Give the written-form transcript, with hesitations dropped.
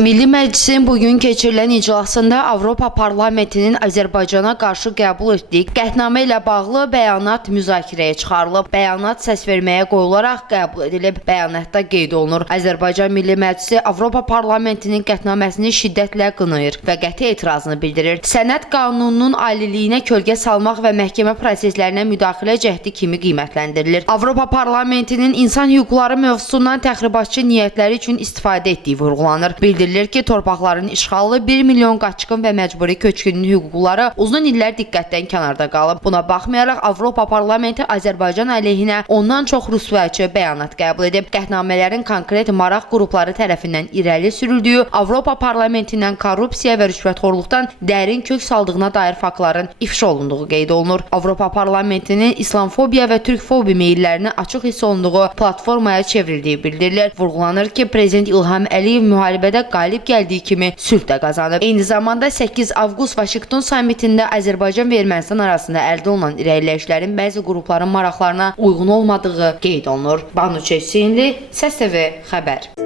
Milli Məclisin bugün keçirilən iclasında Avropa Parlamentinin Azərbaycana qarşı qəbul etdiyi qətnamə ilə bağlı bəyanat müzakirəyə çıxarılıb. Bəyanat səsverməyə qoyularaq qəbul edilib. Bəyanatda qeyd olunur, Azərbaycan Milli Məclisi Avropa Parlamentinin qətnaməsini şiddətlə qınayır və qəti etirazını bildirir. Sənəd qanununun aliliyinə kölgə salmaq və məhkəmə proseslərinə müdaxilə cəhdi kimi qiymətləndirilir. Avropa Parlamentinin insan hüquqları mövzusundan təxribatçı niyyətləri üçün istifadə etdiyi vurğulanır. Bildirilir ki, torpaqların işğalı 1 milyon qaçqın və məcburi köçkünün hüquqları uzun illər diqqətdən kənarda qalıb. Buna baxmayaraq Avropa Parlamenti Azərbaycan əleyhinə ondan çox rüsvayçı bəyanat qəbul edib. Qətnamələrin konkret maraq qrupları tərəfindən irəli sürüldüyü, Avropa Parlamentindən korrupsiya və rüşvətxorluqdan dərin kök saldığına dair faktların ifşa olunduğu qeyd olunur. Avropa Parlamentinin İslamfobiya və Türkfobiya meyillərini açıq hiss olunduğu platformaya çevrildiyi bildirilir. Vurğulanır ki, Prezident İlham Əliyev müharibədə qalib gəldiyi kimi sülh də qazanıb. Eyni zamanda 8 avqust Vaşinqton sammitində Azərbaycan və Ermənistan arasında əldə olunan irəliləyişlərin bəzi qrupların maraqlarına uyğun olmadığı qeyd olunur. Banu Çeçinli, Səs TV xəbər.